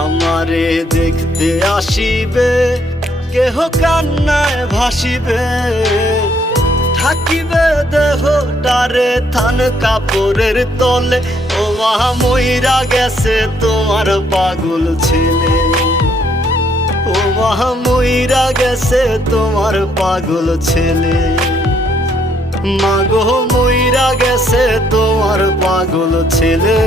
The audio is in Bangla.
আমারে দেখতে আসিবে, কেহ কান্নায় ভাসিবে, থাকিবে দেহটারে থান কাপড়ের তলে। ও মা মইরা গেছে তোমার পাগল ছেলে, ও মা মইরা গেছে তোমার পাগল ছেলে। মাগো মইরা গেছে তোমার পাগল ছেলে।